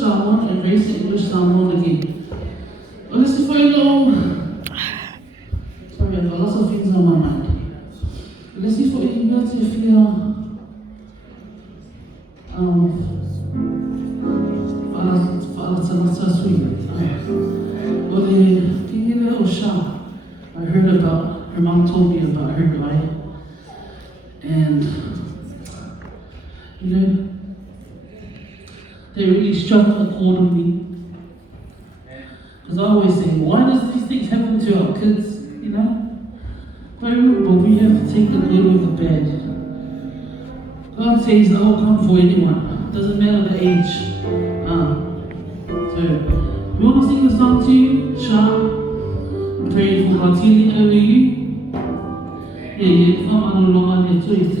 salmon and raise the English salmon again. Well, let's see for a little. Sorry, I've got lots of things on my mind. Let's see for a little to feel. Well, I heard about, her mom told me about her life, and you know, they really struck a chord with me. Because I always say, why does these things happen to our kids, you know? But remember, we have to take the good with the bad. God says I will come for anyone, doesn't matter the age. So, we want to sing the song to you, Sha. I'm praying for God's healing over you. Yeah, come on along on your choice.